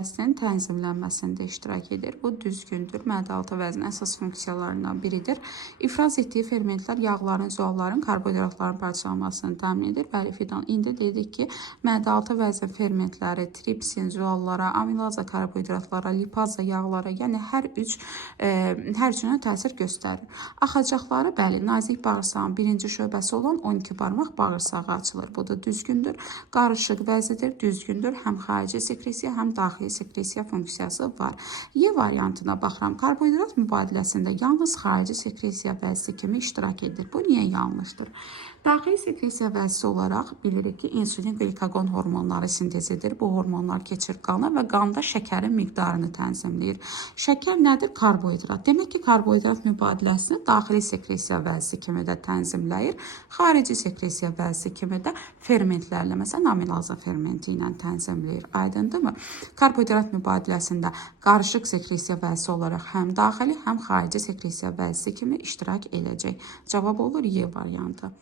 vəznin tənzimlənməsində iştirak edir. Bu düzgündür. Mədə-altı vəzn əsas funksiyalarından biridir. İfraz etdiyi fermentlər yağların, züalların, karbohidratların parçalanmasını təmin edir. Bəli, Fidan, indi dedik ki, mədə-altı vəzn fermentləri tripsin, züallara, amilaza, karbohidratlara, lipaza, yağlara, yəni hər üçünə təsir göstərir. Axacaqları, bəli, nazik bağırsağın birinci şöbəsi olan 12 barmaq bağırsağı açılır. Bu da düzgündür. Qarışıq vəzidir, düzgündür. Həm xarici sekresiya, həm daxili sekresiya funksiyası var. Y variantına baxıram. Karbohidrat mübadiləsində yalnız xarici sekresiya vəzisi kimi iştirak edir. Bu niyə yanlışdır? Daxili sekresiya vəzisi olaraq bilirik ki, insulin, glikagon hormonları sintez edir. Bu hormonlar keçir qana və qanda şəkərin miqdarını tənzimləyir. Şəkər nədir? Karbohidrat. Demək ki, karbohidrat mübadiləsini daxili sekresiya vəzisi kimi də tənzimləyir. Xarici sekresiya vəzisi kimi də fermentlərlə, məsələn, amilaza fermenti ilə tənzimləyir. Aydındırmı? Karbohidrat mübadiləsində qarışıq sekresiya vəzisi olaraq həm daxili, həm xarici sekresiya vəzisi kimi iştirak edəcək. Cavab olur Y variantı.